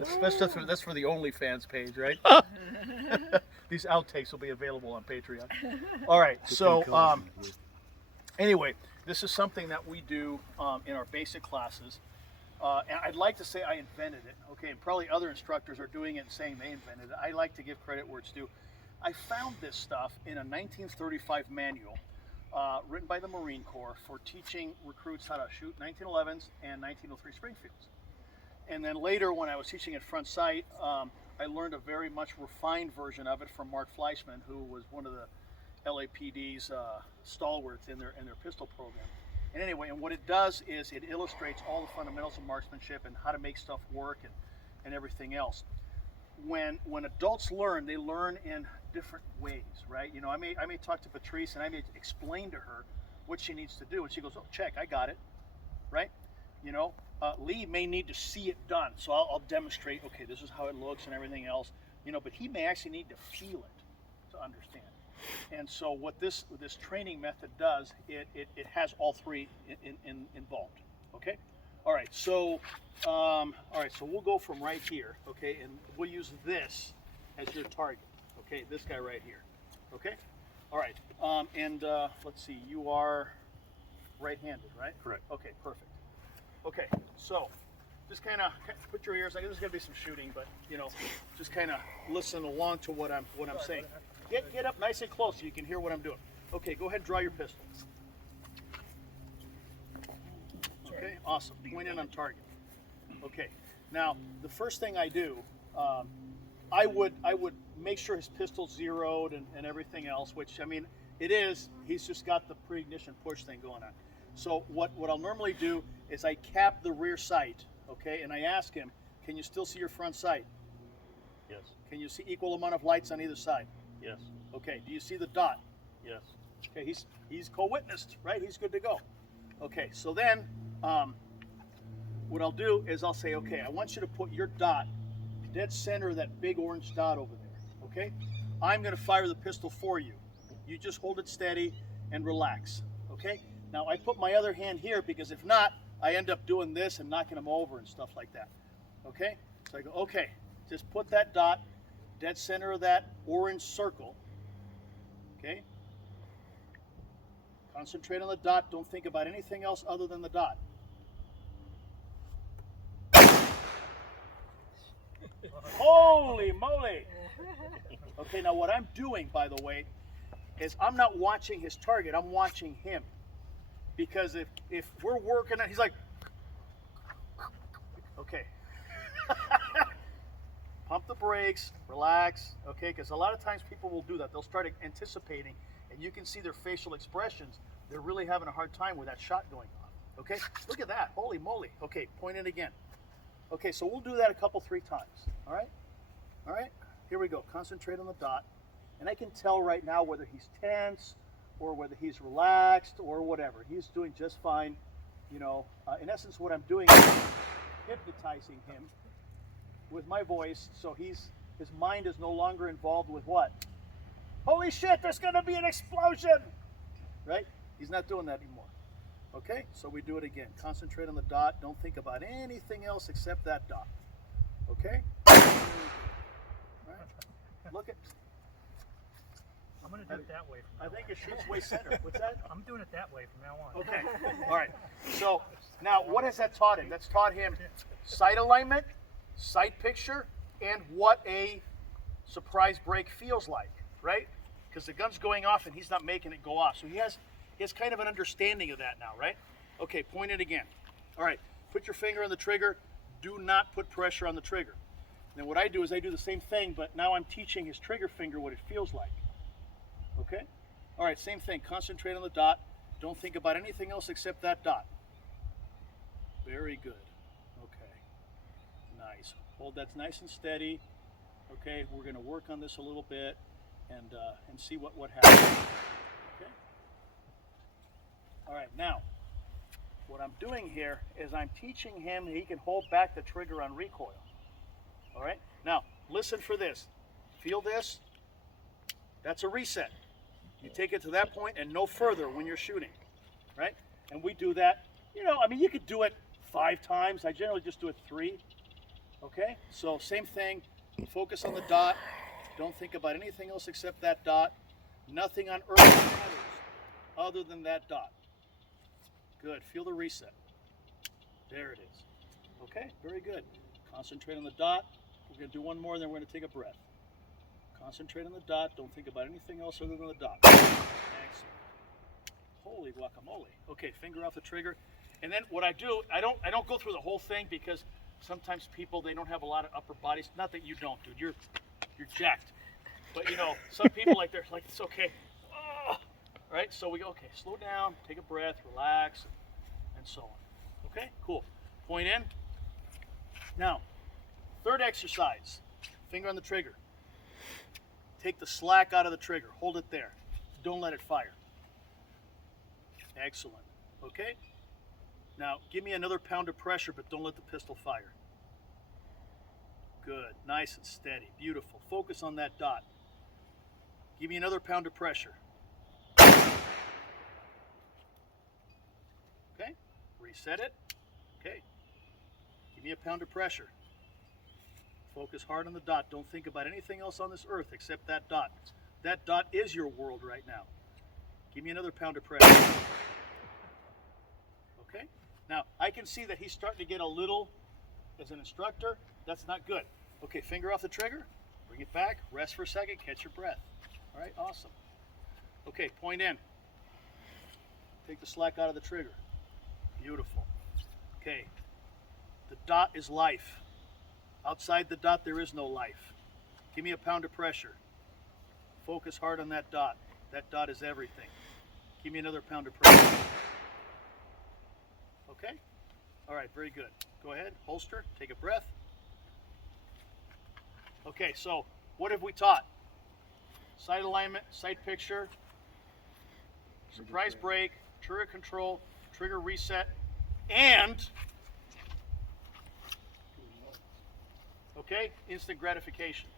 That's for the OnlyFans page, right? These outtakes will be available on Patreon. All right, so anyway, this is something that we do in our basic classes. And I'd like to say I invented it, okay, and probably other instructors are doing it and saying they invented it. I like to give credit where it's due. I found this stuff in a 1935 manual written by the Marine Corps for teaching recruits how to shoot 1911s and 1903 Springfields. And then later, when I was teaching at Front Sight, I learned a very much refined version of it from Marc Fleischmann, who was one of the LAPD's stalwarts in their pistol program. And anyway, and what it does is it illustrates all the fundamentals of marksmanship and how to make stuff work and everything else. When adults learn, they learn in different ways, right? You know, I may talk to Patrice and I may explain to her what she needs to do, and she goes, "Oh, check, I got it," right? You know, Lee may need to see it done, so I'll demonstrate. Okay, this is how it looks and everything else, you know. But he may actually need to feel it to understand. And so what this training method does, it has all three involved. Okay. All right. So So we'll go from right here. Okay, and we'll use this as your target. Okay, this guy right here. Okay. All right. Let's see. You are right-handed, right? Correct. Okay. Perfect. Okay. So just kind of put your ears. I guess there's gonna be some shooting, but you know, just kind of listen along to what I'm saying. Get up nice and close so you can hear what I'm doing. Okay, go ahead and draw your pistol. Okay, awesome. Point in on target. Okay, now the first thing I do, I would make sure his pistol's zeroed and everything else, which I mean it is. He's just got the pre-ignition push thing going on. So what I'll normally do is I cap the rear sight, okay, and I ask him, can you still see your front sight? Yes. Can you see equal amount of lights on either side? Yes. Okay. Do you see the dot? Yes. Okay. He's co-witnessed, right? He's good to go. Okay. So then, what I'll do is I'll say, okay, I want you to put your dot dead center of that big orange dot over there. Okay. I'm going to fire the pistol for you. You just hold it steady and relax. Okay. Now I put my other hand here because if not, I end up doing this and knocking them over and stuff like that. Okay. So I go, okay, just put that dot dead center of that orange circle. Okay. Concentrate on the dot. Don't think about anything else other than the dot. Holy moly! Okay, now what I'm doing, by the way, is I'm not watching his target. I'm watching him. Because if we're working on, he's like, okay. Pump the brakes, relax, okay? Because a lot of times people will do that. They'll start anticipating, and you can see their facial expressions. They're really having a hard time with that shot going off, okay? Look at that, holy moly. Okay, point it again. Okay, so we'll do that a couple, 3 times, all right? All right, here we go. Concentrate on the dot. And I can tell right now whether he's tense or whether he's relaxed or whatever. He's doing just fine, you know. In essence, what I'm doing is hypnotizing him with my voice, so his mind is no longer involved with what? Holy shit, there's gonna be an explosion! Right? He's not doing that anymore. Okay, so we do it again. Concentrate on the dot. Don't think about anything else except that dot. Okay? All right. Look at. I'm gonna do it that way from now on. I think it shoots way center. What's that? I'm doing it that way from now on. Okay. All right. So now, what has that taught him? That's taught him sight alignment, sight picture, and what a surprise break feels like, right? Because the gun's going off and he's not making it go off. So he has kind of an understanding of that now, right? Okay, point it again. All right, put your finger on the trigger. Do not put pressure on the trigger. Then what I do is I do the same thing, but now I'm teaching his trigger finger what it feels like. Okay? All right, same thing. Concentrate on the dot. Don't think about anything else except that dot. Very good. Okay. Nice. Hold that nice and steady. Okay, we're going to work on this a little bit and see what happens. Okay? All right, now, what I'm doing here is I'm teaching him that he can hold back the trigger on recoil. All right? Now, listen for this. Feel this? That's a reset. You take it to that point and no further when you're shooting, right? And we do that, you know, I mean, you could do it 5 times. I generally just do it 3, Okay, so same thing, focus on the dot. Don't think about anything else except that dot. Nothing on earth matters other than that dot. Good, feel the reset. There it is. Okay, very good. Concentrate on the dot. We're going to do one more, then we're going to take a breath. Concentrate on the dot. Don't think about anything else other than the dot. Excellent. Holy guacamole. Okay, finger off the trigger. And then what I do, I don't go through the whole thing because sometimes people, they don't have a lot of upper bodies. Not that you don't, dude. You're jacked. But you know, some people like they're like, it's okay. Oh, right? So we go, okay, slow down, take a breath, relax, and so on. Okay, cool. Point in. Now, third exercise, finger on the trigger. Take the slack out of the trigger. Hold it there. Don't let it fire. Excellent. Okay? Now, give me another pound of pressure, but don't let the pistol fire. Good. Nice and steady. Beautiful. Focus on that dot. Give me another pound of pressure. Okay? Reset it. Okay. Give me a pound of pressure. Focus hard on the dot. Don't think about anything else on this earth except that dot. That dot is your world right now. Give me another pound of pressure. Okay? Now, I can see that he's starting to get a little, as an instructor, that's not good. Okay, finger off the trigger, bring it back, rest for a second, catch your breath. All right, awesome. Okay, point in. Take the slack out of the trigger. Beautiful. Okay, the dot is life. Outside the dot, there is no life. Give me a pound of pressure. Focus hard on that dot. That dot is everything. Give me another pound of pressure. Okay? All right, very good. Go ahead, holster, take a breath. Okay, so what have we taught? Sight alignment, sight picture, surprise break, trigger control, trigger reset, and okay, instant gratification.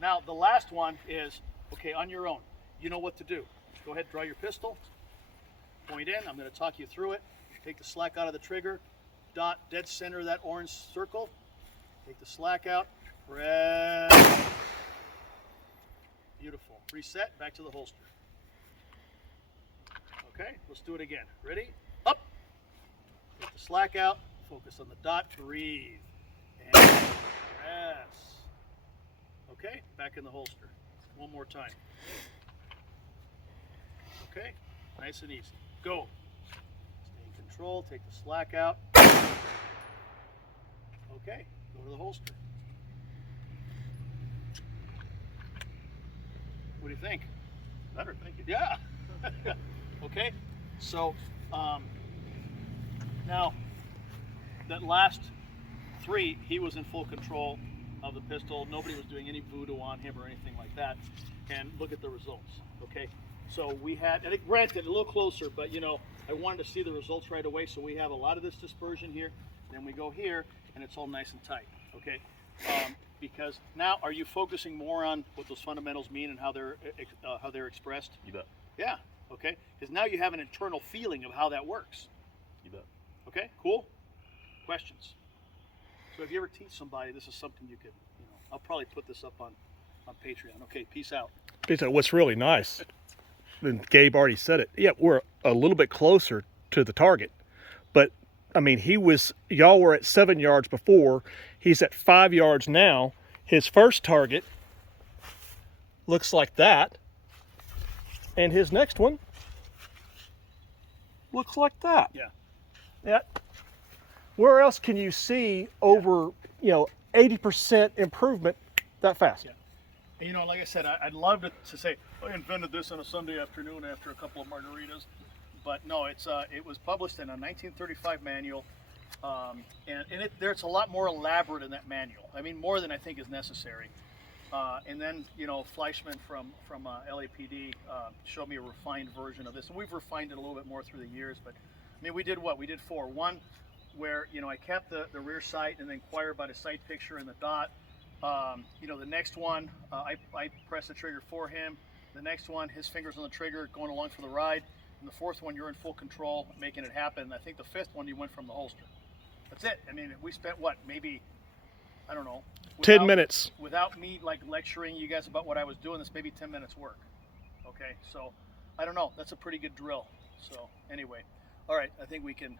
Now, the last one is, okay, on your own. You know what to do. Go ahead, draw your pistol, point in. I'm going to talk you through it. Take the slack out of the trigger, dot dead center of that orange circle. Take the slack out, press. Beautiful. Reset, back to the holster. Okay, let's do it again. Ready? Up. Take the slack out, focus on the dot, breathe. And press. Okay, back in the holster. One more time. Okay, nice and easy. Go. Stay in control, take the slack out. Okay, go to the holster. What do you think? Better, thank you. Yeah. Okay, so now that last three, he was in full control of the pistol. Nobody was doing any voodoo on him or anything like that. And look at the results. Okay, so we had, and granted, a little closer, but you know, I wanted to see the results right away. So we have a lot of this dispersion here. Then we go here, and it's all nice and tight. Okay. Because now, are you focusing more on what those fundamentals mean and how they're expressed? You bet. Yeah. Okay. Because now you have an internal feeling of how that works. You bet. Okay. Cool. Questions? So if you ever teach somebody, this is something you could, you know, I'll probably put this up on Patreon. Okay. Peace out. What's really nice, and Gabe already said it. Yeah, we're a little bit closer to the target, but I mean, y'all were at 7 yards before. He's at 5 yards now. His first target looks like that. And his next one looks like that. Yeah. Yeah. Where else can you see over, 80% improvement that fast? Yeah. And, you know, like I said, I'd love to say, I invented this on a Sunday afternoon after a couple of margaritas. But no, it was published in a 1935 manual, and it's a lot more elaborate in that manual. I mean, more than I think is necessary. And then, you know, Fleischmann from LAPD showed me a refined version of this, and we've refined it a little bit more through the years. But I mean, we did what? We did four. One, where, you know, I kept the rear sight and then inquire about his sight picture and the dot. You know, the next one, I pressed the trigger for him. The next one, his fingers on the trigger, going along for the ride. And the fourth one, you're in full control, making it happen. And I think the fifth one, you went from the holster. That's it. I mean, we spent what, maybe I don't know. 10 minutes. Without me like lecturing you guys about what I was doing, this maybe 10 minutes work. Okay, so I don't know. That's a pretty good drill. So anyway, all right, I think we can